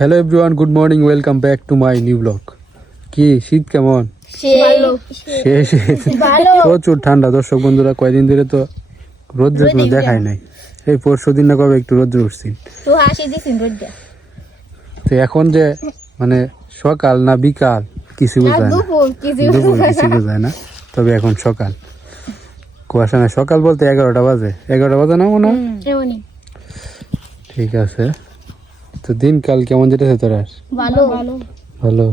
Hello everyone, good morning, welcome back to my new blog. কি শীত কেমন? শেষ প্রচুর ঠান্ডা। দর্শক বন্ধুরা, কয়দিন ধরে তো রোদ্র কোনো দেখায় নাই। এই পরশু দিন না কবে একটু রোদ্র উঠছি। তো এখন যে মানে সকাল না বিকাল কিছু বোঝায় না, দুপুর কিছু বোঝায় না, তবে এখন সকাল। কুয়াশা না, সকাল বলতে 11টা বাজে, 11টা বাজে না মনে হয়? ঠিক আছে। তো দিনকাল কেমন যেতেছে তোর? ভালো ভালো।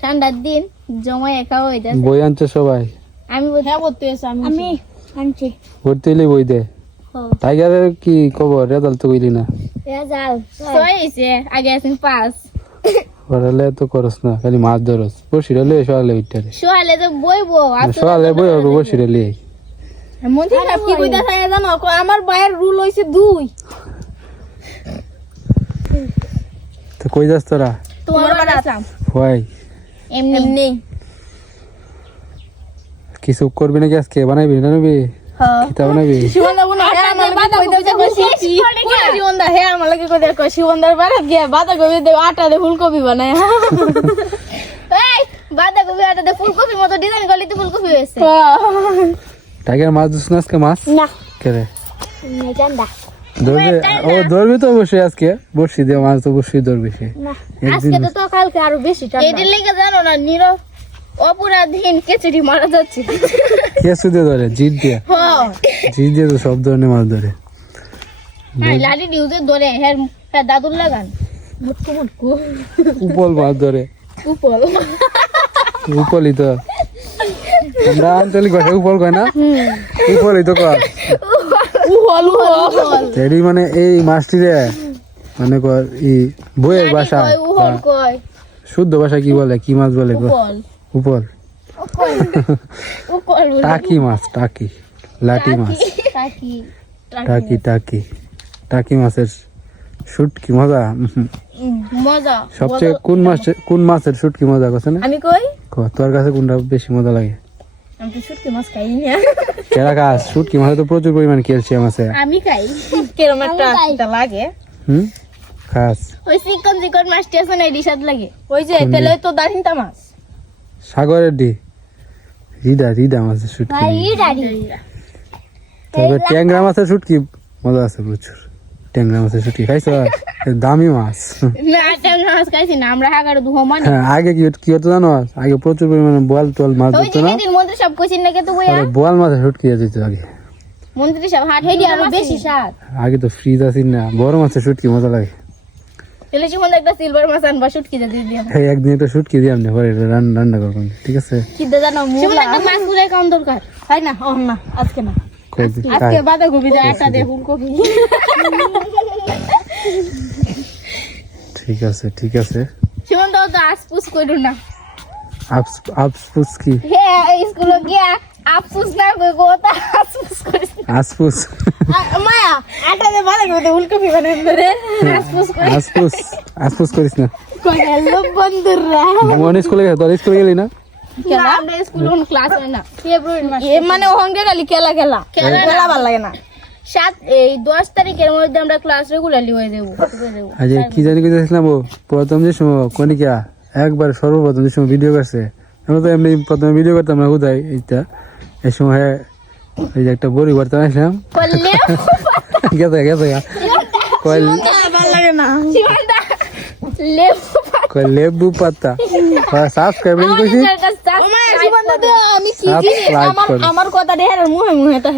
ঠান্ডার দিন জমা একা হয়ে যায়। বই আনছে সবাই? আমি আমি আনছি। ভর্তি হইলে বই দে। টাইগারের কি খবর? রেজাল্ট তো কইলি না। রেজাল্ট হইছে, আগে আছেন 5। পড়ালে তো করস না, খালি মাছ ধরস। বসিরে লই সকালে উঠতে। সকালে তো বইবো, সকালে বই হবে, বসিরে লই। মন খারাপ কি কইতা চাই জানো? আমার বাইরের রুল হইছে 2। তো কই যাস তোরা? তোমার বাড়াতাম হয় এমনি। কিছু করবি নাকি আজকে? বানাইবি না নবি? কিতা বানাইবি? শিবন্দা বনা হে আমার লাগি কই দেও কইছি শিবন্দা হে আমার লাগি কই দেও কই শিবন্দার বাড়া গিয়া বাঁধাকপি দে আটা দে ফুলকপি বানায়। এই বাঁধাকপি আটা দে ফুলকপি মতো ডিজাইন করলি তো ফুলকপি হইছে। টাইগার মাছ দিস না আজকে? মাছ না কেরে জানদা ধরবে? ও ধরবি তো অবশ্যই আজকে। বসি দিয়ে মাছ তো অবশ্যই ধরবি সে। আজকে তো কালকে আরো বেশি ঠান্ডা। এদিন লাগা জানো না নীরব অপরাধীন কেচুরি মারা যাচ্ছে। কেসু দিয়ে ধরে? জিদ দিয়ে? হ্যাঁ জিদ দিয়ে তো সব ধরনের মাছ ধরে। হ্যাঁ লাঠি দিউতে ধরে হ্যাঁ দাদুর লাগান মুটকু মুটকু উপল মাছ ধরে। উপল উপলই তো আমরা আঞ্চলিক ভাষায় উপল কয় না? উপলই তো কয়। উপল উপল তেরি মানে এই মাছটি রে মানে কয় ই বইয়ের ভাষা, উপল কয় শুদ্ধ ভাষা কি বলে? কি মাছ বলে গো? উপল উপল। উপল টাকি মাছ, টাকি, লাটি মাছ, টাকি টাকি টাকি টাকি মাছের শুটকি মজা। মজা। সবচেয়ে কোন মাছের শুটকি মজা করছে না? আমি কই তোর কাছে কোনটা বেশি মজা লাগে? আমি তো শুটকি মাছ খাই না। কেরা খাস? শুটকি মাছে তো প্রচুর পরিমাণ ক্যালসিয়াম আছে। আমি খাই। কেরম একটা লাগে। খাস? ওই চিকন চিকন মাছটি আছে না, এডি স্বাদ লাগে। ওই যে তেলে তো দাহিনতা মাছ, সাগরের ডি রিডা মাছের শুটকি। তবে ট্যাংরা মাছের শুটকি মজা আছে প্রচুর। ট্যাংরা মাছের শুটকি খাইছো? দামি মাছ। না ট্যাংরা মাছ খাইছি না আমরা, হাগারে দুহ মানে। আগে কি হতো জানো? আগে প্রচুর পরিমাণে বোয়াল টোয়াল মাছ ওই ধরতো যে না? দিন মন্ত্রী সব কইছিন না কত বইয়া, বোয়াল মাছের শুটকি দিত আগে। মন্ত্রী সব হাট হেডি আরো বেশি স্বাদ। আগে তো ফ্রিজ আসিন না, বড় মাছের শুটকি মজা লাগে। তেলে জীবন একটা সিলভার মাছ আনবা শুটকি দিয়ে দিলাম। একদিন একটা শুটকি দিয়ে আমনে পরে রান্না করবেন, ঠিক আছে? কি দে জানো মুলা একটা মাছ পুরে কাউন দরকার তাই না? ও না আজকে না, আজকে বাঁধাকপি দিয়ে আটা দিয়ে ফুলকপি। ঠিক আছে ঠিক আছে। শিবন দাও তো আসপুস কইরু না। আপস কি? হ্যাঁ স্কুলে গিয়া আপসুস না কই গোটা আসপুস করিস। আসপুস মায়া আটা দিয়ে বাঁধাকপি দিয়ে ফুলকপি বানাই ধরে আসপুস কই। আসপুস করিস না। কই হ্যালো বন্ধুরা, মনে স্কুলে গেলি না? কেলা আমরা স্কুলে কোন ক্লাস হয় না ফেব্রুয়ারি মাসে। এ মানে ওহঙ্গে খালি খেলা ভালো লাগে না। 10 তারিখের মধ্যে আমরা ক্লাস রেগুলারলি হয়ে যাবো। আজ কি জানি কইতেছিলাম, ও প্রথম যে সময় কনিকা একবার সর্বপ্রথম যে সময় ভিডিও করছে, আমরা তো এমনি প্রথমে ভিডিও করতাম না কোথায় এইটা, এই সময় এই যে একটা বড়ি বার্তা আসলাম গেছে ভালো লাগে না লেবু পাতা। সাবস্ক্রাইব কইছি, আমার কথা দেখে মুহে মুহে তো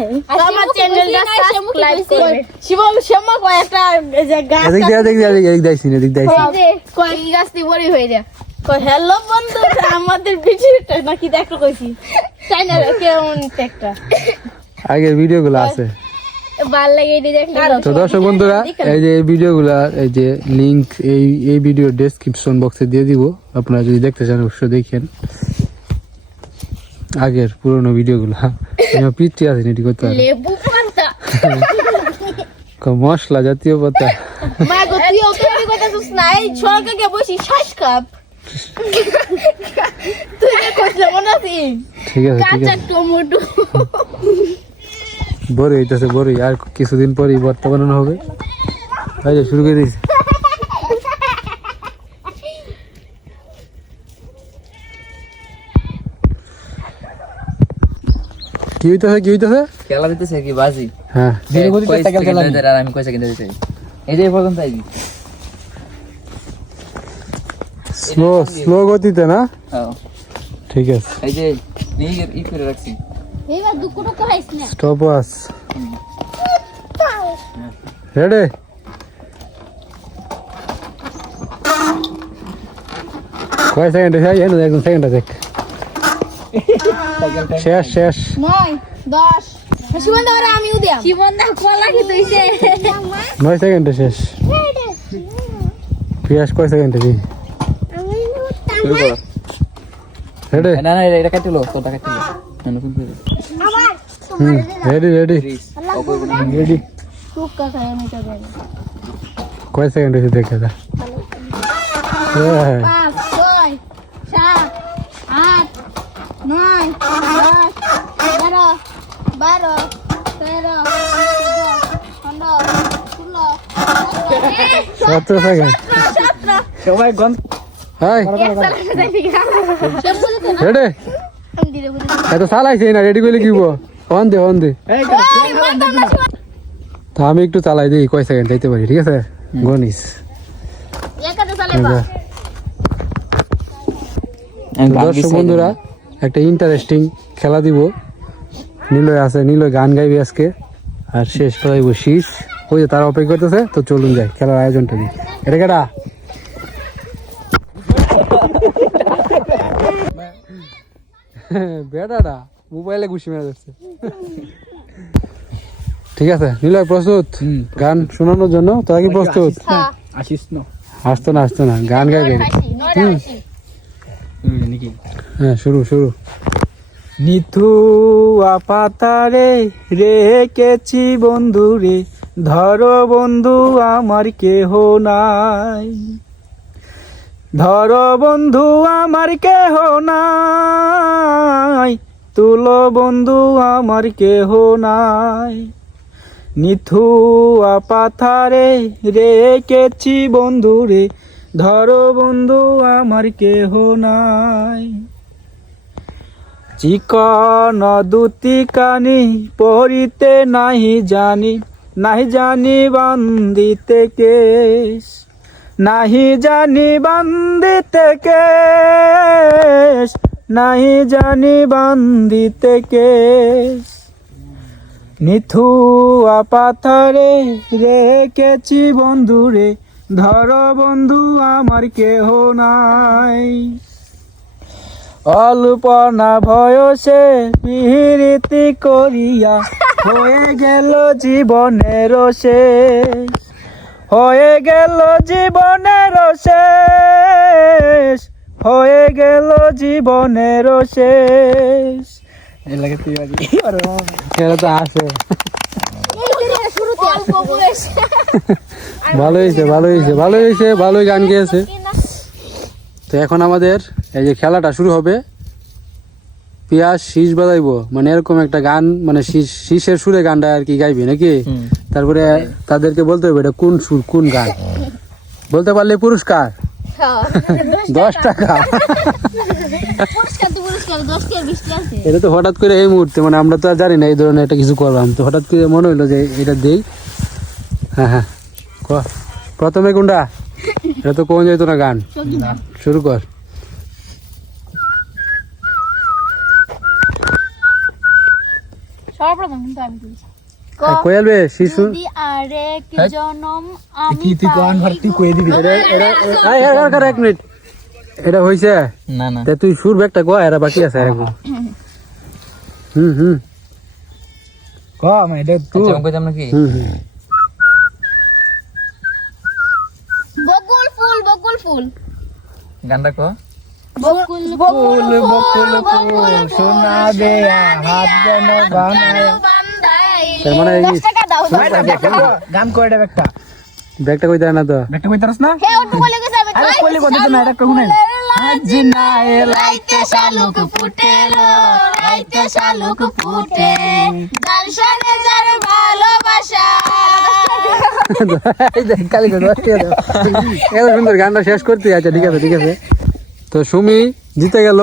আমার চ্যানেলটা সাবস্ক্রাইব করে শিবম শ্যামা কয় একটা এদিক কয় গাছটি বড়ি হয়ে যায়। কয় হ্যালো বন্ধু, আমাদের ভিডিওটা নাকি দেখো কইছি তাই না? কেমন একটা আগের ভিডিও গুলো আছে, ভাল লাগে এটি দেখলে। তো দর্শক বন্ধুরা, এই যে এই ভিডিওগুলা, এই যে লিংক এই ভিডিও ডেসক্রিপশন বক্সে দিয়ে দিব। আপনারা যদি দেখতে চান অবশ্যই দেখেন আগের পুরনো ভিডিওগুলা। পিচ্ছি আছে এটি করতে পারে। লেবু পাতা মশলা জাতীয় পাতা। মা গো তুই ওকে কইতাছিস না, এই ছড়কে কে বসি শ্বাস কাপ তুই কইছ মনে আছে? ঠিক আছে ঠিক কাঁচা আছে। টমেটো বড় হইতেছে, বড় আর কিছুদিন পরেই ভর্তা বানানো হবে। এই যে শুরু করে দিয়েছি। কি হইতেছে খেলা দিতেছে কি বাজি হ্যাঁ আর আমি কয় সেকেন্ড দিতে এই যে এই পর্যন্ত আইবি স্লো গতিতে না হ্যাঁ ঠিক আছে এই যে ই করে রাখছি এইবার দুকুটো কইছ না স্টপ ওয়াচ রেডি কয় সেকেন্ড হয়ে যায় না একদম সেকেন্ড দেখ শেষ 9 10 শিবন্দা আর আমিও দিয়াম শিবন্দা কলা কি তুইছে 9 সেকেন্ডে শেষ পিয়াস কয় সেকেন্ডে দিই শুরু কর রেডি না না এটা কাটিলো তোটা কাটিলো নতুন করে রেডি প্লিজ অপর রেডি খুব কথা আমি তো দেব কয় সেকেন্ড হয়েছে দেখে যা 5 6 7 8 9 10 11 12 13 14 15 16 17 সেকেন্ড সবাই গন হাই রেডি এত চালাইছে না রেডি করলে কি অন দে তা আমি একটু চালাই দিই কয় সেকেন্ড যাইতে পারি ঠিক আছে গনিস দর্শক বন্ধুরা একটা ইন্টারেস্টিং খেলা দিব নীলয় আছে নীলয় গান গাইবে আজকে আর শেষ করাইব শীষ ওই যে তারা অপেক্ষা করতেছে তো চলুন যাই খেলার আয়োজনটা দিই এটা কেটা বেটাটা মোবাইলে ঘুষি মেরে যাচ্ছে ঠিক আছে নীলয় প্রস্তুত গান শোনানোর জন্য তোরা কি প্রস্তুত আসিস না আসতো না গান গাইবে নাকি হ্যাঁ শুরু নিথু পাতারে রেখেছি বন্ধু রে ধরো বন্ধু আমার কেহ নাই ধরো বন্ধু আমার কেহ নাই তুলো বন্ধু আমার কেহ নাই নিথু পাথারে রেখেছি বন্ধু রে ধরো বন্ধু আমার কেহ নাই চিকন দুতি কানি পড়িতে নাহি জানি বান্দিতে কেশ নাহি জানি বান্দিতে কেশ নাহি জানি বান্দিতে কেশ নিথু পাথারে রেখেছি বন্ধু রে ধর বন্ধু আমার কেহ নাই অল্পনা বয়সে পিরিতি করিয়া হয়ে গেল জীবনের শেষ হয়ে গেল জীবনের শেষ হয়ে গেল জীবনের শেষ এলাকা তুই খেলা তো আসে ভালোই গান গেয়েছে তো এখন আমাদের এই যে খেলাটা শুরু হবে পিয়াস শীষ বাজাইবো মানে এরকম একটা গান মানে শীষের সুরে গানটা আর কি গাইবে নাকি তারপরে তাদেরকে বলতে হবে এটা কোন সুর কোন গান বলতে পারলে পুরস্কার 10 টাকা এটা তো হঠাৎ করে এই মুহূর্তে মানে আমরা তো আর জানি না এই ধরনের একটা কিছু করলাম তো হঠাৎ করে মনে হইলো যে এটা দেই হ্যাঁ প্রথমে কোনটা এটা তো কোন যাইতো না গান শুরু কর সর্বপ্রথম কিন্তু আমি বলছি কোয়েলবে শিশু এক মিনিট এটা হইছে না না তে তুই সুর ব্যাগটা কো এরা বাকি আছে এখন ক আমি এটা তুই কইতাম নাকি বকুল ফুল গানটা ক বকুল ফুল সোনা দে হাত যেন বানায় তার মানে এই 10 টাকা দাও গান কয়টা একটা ব্যাগটা কইতে না তো ব্যাগটা কইতারস না হে ওটু বলে গেছে আমি আরে কইলে কইতে না এটা কহুনে আজ না লাইতে শালুক ফুটেলো লাইতে শালুক ফুটে গান শুনে যার ভালোবাসা কালি এত সুন্দর গানটা শেষ করতে আচ্ছা ঠিক আছে তো সুমি জিতে গেল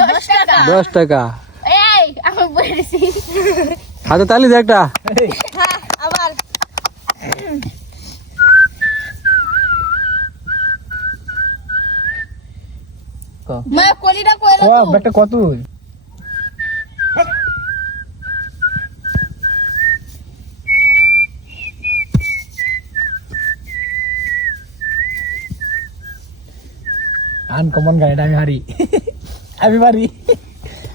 10 টাকা 10 টাকা এই আমি বলেছি হাতে তালি দে একটা হ্যাঁ আবার ক মা কলিটা কইলা ও তো বেটা কত আনকমন গাড়িটা আমি হারি আমি পারি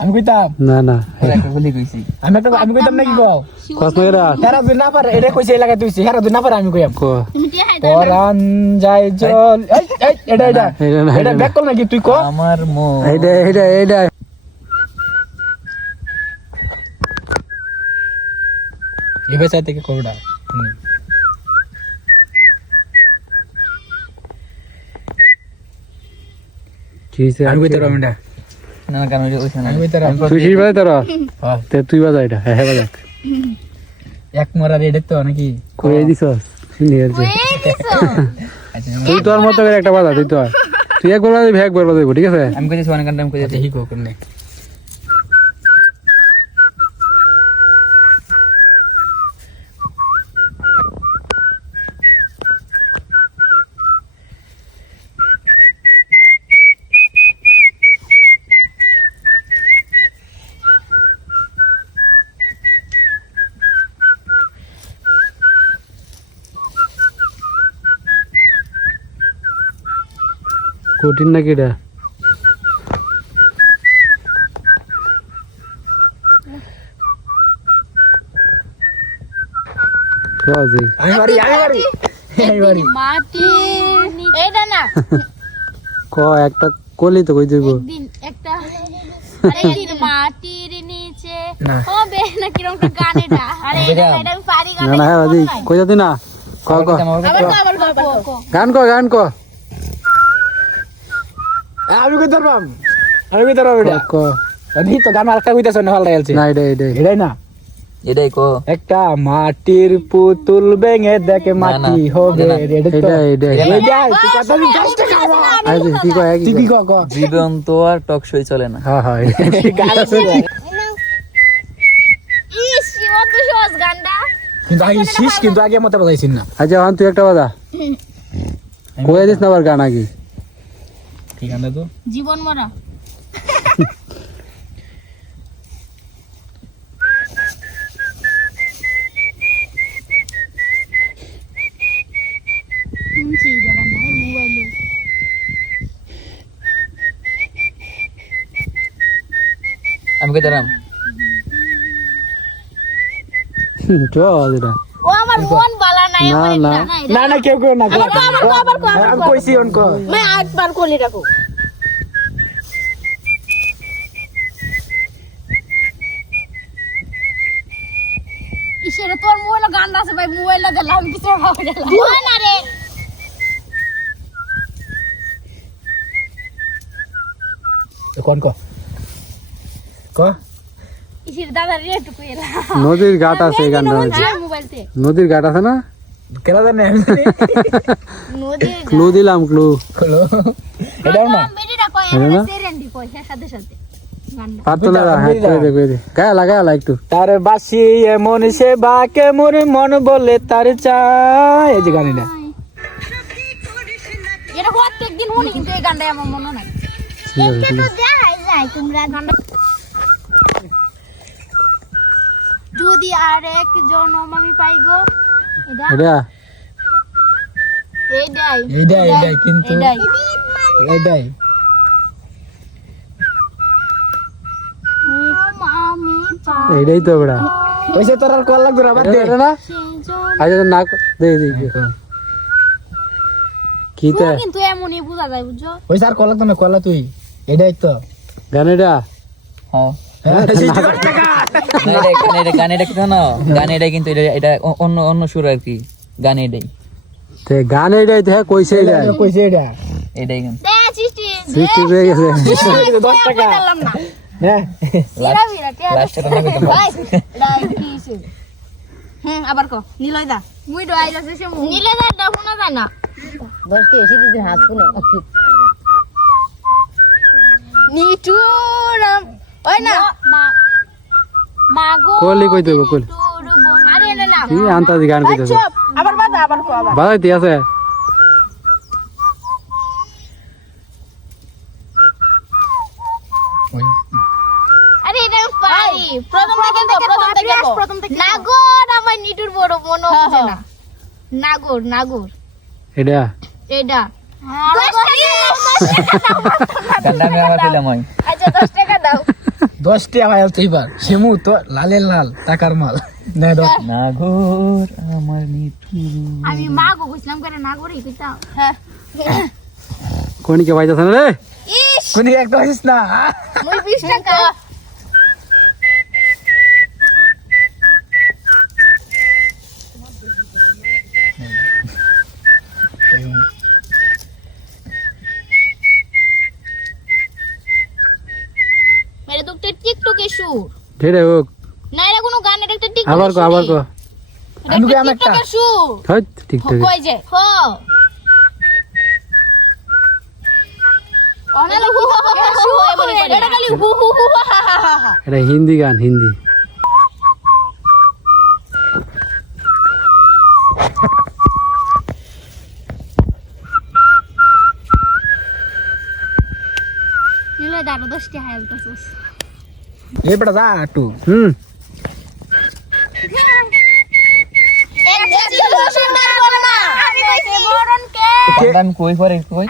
আমি কইতাম না না ওরা একটা বলি কইছি আমি কইতাম নাকি গো কস না এরা হেরা তুই না পারে এটা কইছে লাগা তুইছি হেরা তুই না পারে আমি কইয়াম ক তুমি কি হাই পরান যায় জল এই এই এটা এটা এটা না, এটা এটা ব্যাক কল নাকি তুই ক আমার মন এইটা এবে চাই থেকে কোডা কি হইছে আমি কইতাম আমি না না না কারণ ওইখানে আমি কইতাম তুই ঠিক বাজে তোর হ্যাঁ তে তুই বাজা এটা হ্যাঁ বাজা এক মরা রেডে তো নাকি কই দিছস নিয়ে আসছে এই দিছো আচ্ছা তুই তোর মতো করে একটা বাজা তুই একবার বাজাবি একবার বাজাবি ঠিক আছে আমি কইছি অনেক টাইম কইছি দেখি কো কোনে কঠিন নাকি এটা সহজেই আমি পারি মাটি এইটা না ক একটা কলি তো কই দিব দিন একটা একদিন মাটির নিচে না। হবে না কিরকম একটা গান এটা আরে এটা আমি পারি গান না না হ্যাঁ বাজি কই যাতি না ক ক আবার কো গান ক আমি কইতাম এটা ক আমি তো গান আরেকটা কইতাছ না ভালো লাগছে না এটা এটাই না এটাই কো একটা মাটির পুতুল ভেঙে দেখে মাটি হবে এটা তো এটা এইটাই তুই কথা দিন কষ্ট খাবো আরে কি কয় তুই কি ক জীবন তো আর টক সই চলে না হ্যাঁ হ্যাঁ গান আছে রে। ইস কত সহজ গানটা কিন্তু আগে শীষ কিন্তু আগে মতো বাজাইছিস না আচ্ছা এখন তুই একটা বাজা কই দিস না আবার গান আগে ঠিক আছে তো জীবন মরা আমি কইতাম চল এটা ও আমার মন বালা নাই না, আমার না। এটা না না কেউ কেউ না আবার কো আমি কইছি অনক मैं आठ बार कोली रखो इशेरे तोर मोबाइल गान আছে ভাই মোবাইল দিলাম আমি কিছু হবে না হয় না রে কোন ক ক ইশির দাদা রে একটু কইরা নদীর ঘাট আছে এই গানটা মোবাইলতে নদীর ঘাট আছে না কেলা জানে আমি জানি নদী ক্লু দিলাম ক্লু হলো এটাও না বেরিটা কই এটা না? সেরেন্ডি কই সাথে সাথে গানটা পারতো না হ্যাঁ কই দে গায়া একটু তার বাসি এমন সে বা কেমন মন বলে তার চাই এই যে গানটা এটা প্রত্যেক দিন শুনি কিন্তু এই গানটা আমার মনে নাই ঠিক আছে, ঠিক আছে। যাই যাই তোমরা গানটা যদি আর এক জনম আমি পাই গো এটা এইটাই এইটাই কিন্তু এইটাই এইটাই আমি পাই এইটাই তো বড়া ওইসে তোর আর কল লাগবে না বাদ দে এটা না সেই জন আচ্ছা না দে কি তে পুরো কিন্তু এমনই বোঝা যায় বুঝছো ওইসে আর কল লাগতো না কল তুই এইটাই তো গান এটা হ্যাঁ হ্যাঁ গানেটা কি জানো গানেটা কিন্তু এটা অন্য অন্য সুর আর কি গান এটাই তে গান এইটাই তে কইছে এটা কইছে এটা এটাই গান দে সৃষ্টি সৃষ্টি হয়ে গেছে 10 টাকা বললাম না হ্যাঁ এরা বিরাট লাস্টে তো না কইতাম ভাই ডাই কিছে আবার কো নিলয় দা মুই ডো আইলাছে সে নিলয় দা ডা শোনা যায় না দশটি এসে দিদি হাত খুলে নিটুরাম ওই না মাগো কলি কইতে হইব কলি আরে না না কি আন্তাজি গান কইতেছ আবার বাজা আবার কো আবার বাজাইতে আছে আরে এটা পারি প্রথম থেকে নাগর আমার নিটুর বড় মনে হচ্ছে না নাগর নাগর এটা এটা গানটা আমি আবার কইলাম হয় আচ্ছা 10 টাকা দাও 10 টাকা হয় তো এবার সেমু তো লালের লাল টাকার মাল নে দাও নাগর আমার নিঠুর আমি মাগো বুঝলাম করে নাগরই কইতাম হ্যাঁ কোনিকে বাইতাছ না রে ইস কোনি একটা হইস না মুই 20 টাকা মেরে তো টিকটকে সুর ঢেড়ে হোক না এটা কোনো গান এটা একটা টিকটক আবার কো আমি কই আমি একটা টিকটকের সুর হ্যাঁ ঠিকঠাক কই যে হো অনালে হু হু হু সুর এটা খালি হু হু হু হা হা হা হা এটা হিন্দি গান হিন্দি নিলে দাঁড়ো 10 টাকা হেলতাছস এ বড় দা টু হুম গানটা আমি কই পরে কই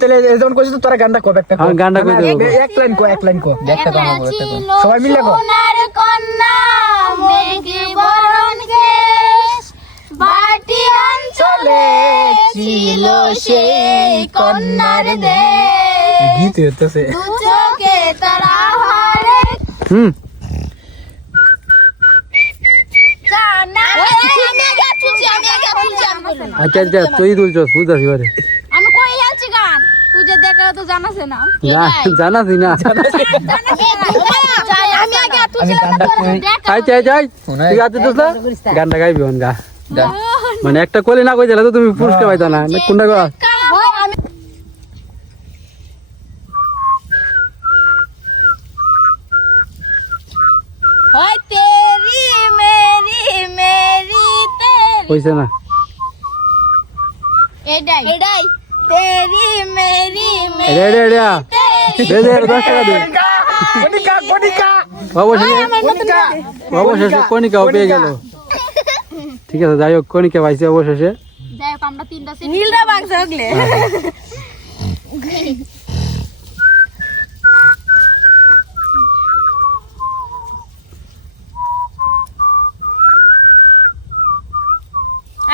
তাহলে এই যখন কইছিস তোরা গানটা কবে একটা আমার গানটা কইতে হবে। এক লাইন কো দেখতে পাবো দেখতে পাবো সবাই মিলে কো সোনার কন্যা মেঘে বরণ কেশ বাটি অঞ্চলে ছিল সেই কন্যার দেশ গীত হইতেছে দু চোখে তারা হারে হুম জানা আমি আগে তুলছি আমি বলবো না। আচ্ছা আচ্ছা তুই তুলছস বুঝাছি পারে আমি কই যাচ্ছি গান তুই যে দেখা তো জানাস না জানাসি না আমি আগে আমি গানটা কই আচ্ছা আচ্ছা তুই গাতে দোস না গানটা গাইবি অন গা গা মানে একটা কলি না কই দিলে তো তুমি পুরস্কার পাইতা না কোনটা গো হয় তেরি মেরি মেরি তেরি কইছে না এডাই তেরি মেরি মেরি এরে এরে এরে দে দে 10 টাকা দে কনিকা অবশেষে কনিকাও পেয়ে গেল ঠিক আছে যাই হোক কনিকা পাইছে অবশেষে যাই হোক আমরা তিনটা সিট নীলরা বাংসা হগলে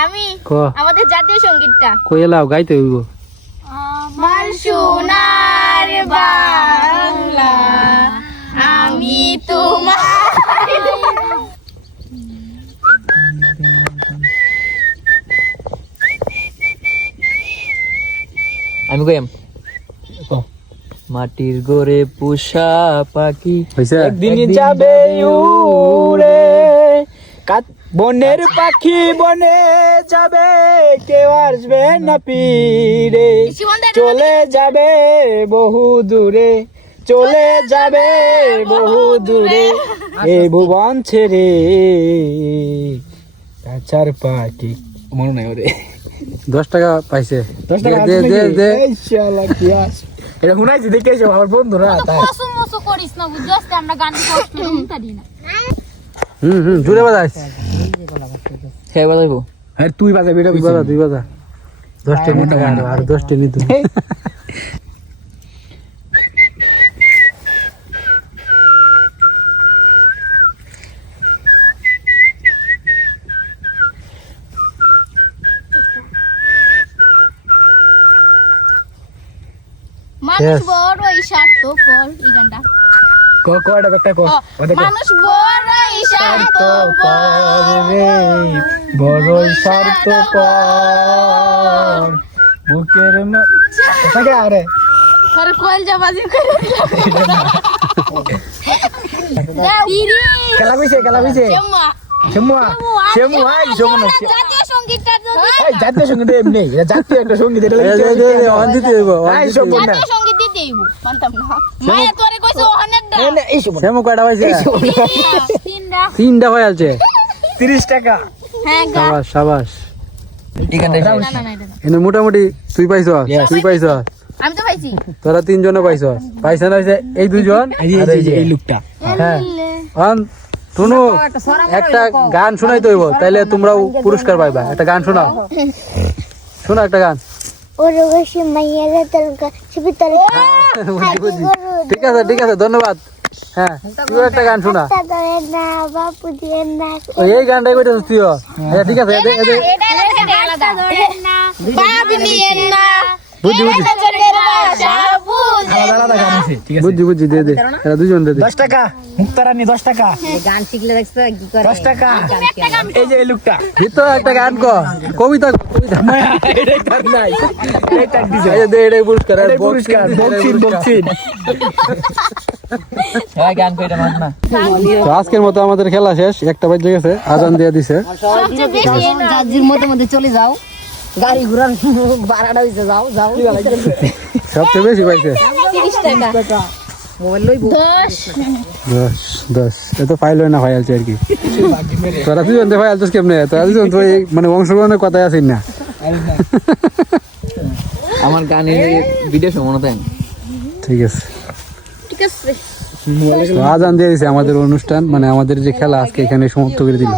আমি ক আমাদের জাতীয় সঙ্গীতটা কই এলাও গাইতে হইব আমার সোনার বাংলা আমি তোমার আমি কইম মাটির গড়ে পোষা পাখি হইছে একদিন যাবে উড়ে বনের পাখি বনে যাবে কেউ আসবে না ফিরে চলে যাবে বহু দূরে চলে যাবে বহু দূরে এই ভুবন ছেড়ে কাছার পাখি মনে নাই ওরে 10 টাকা পাইছে 10 টাকা দে দে দে ইনশাআল্লাহ কি আস এটা শুনাইছি দেখে এসো আমার বন্ধুরা তাই মসু করিস না বুঝছস আমরা গান কষ্ট শুনতারি না হুম জুড়ে বাজাইস হে বাজাইবো আর তুই বাজাবি এটা দুই বাজা 10 টাকা নিতে আর 10 টাকা নিতে মানুষ বড়ই স্বার্থপর এই গানটা ক ক এটা একটা ক মানুষ বড়ই স্বার্থপর বড়ই স্বার্থপর বুকের থাকে আরে আরে কোয়েল জাবাজি করে দিদি খেলা কইছে কেমা সেমুয়া আই জমন জাতীয় সঙ্গীতটা এই জাতীয় সঙ্গীত এমনি এটা জাতীয় একটা সঙ্গীত এটা দে দে অন দিতে হইব আই জমন না জাতীয় সঙ্গীত দিদি পাইতেই মানতাম না মায়া তোরে কইছো অনেকটা শ্যামু কয়টা পাইছে তিনটা তিনটা হয়ে আছে 30 টাকা হ্যাঁ সাবাস সাবাস এখান থেকে না না না এটা না। এনে মোটামুটি তুই পাইছ তুই পাইছ আমি তো পাইছি তোরা তিনজনে পাইছ পাইছ না হইছে এই দুইজন আর এই যে এই লোকটা হ্যাঁ অন টুনু একটা গান শোনাই তো হইব তাইলে তোমরাও পুরস্কার পাইবা একটা গান শোনাও শোনা একটা গান ওরে বসে মাইয়ারা তলকা ছবি তলে ঠিক আছে ধন্যবাদ হ্যাঁ তুই একটা গান শোনা তাদের না বাপু দিয়ে না ওই এই গানটাই কইতেছিস তুই আচ্ছা ঠিক আছে এটা আলাদা বাপ নিয়ে না বুঝছি আলাদা গান আছে ঠিক আছে বুঝছি দে দে এরা দুজন দে দে 10 টাকা মুক্তারানী 10 টাকা গান শিখলে দেখছো কি করে 10 টাকা এই যে এই লোকটা ভিতর একটা গান কবিতা এটাই তার নাই এটাই দিছে এই যে দে এটাই পুরস্কার আর এটাই পুরস্কার বক্সিন সবাই গান কইটা মাছ না তো আজকের মতো আমাদের খেলা শেষ একটা বাজে গেছে আজান দিয়ে দিছে জাজির মধ্যে চলে যাও গাড়ি ঘোড়ার ভাড়াটা হইছে যাও যাও সবচেয়ে বেশি পাইছে 30 টাকা মোবাইল লইব 10 এত ফাইল হয় না ফাইল আর কি তোরা দুজন ফাইল তো কেমনে তোরা দুজন তো এই মানে অংশগ্রহণের কথাই আছিস না আমার গানের ভিডিও সময় দেন ঠিক আছে ঠিক আছে তো আজান দিয়ে দিছে আমাদের অনুষ্ঠান মানে আমাদের যে খেলা আজকে এখানে সমাপ্ত করে দিল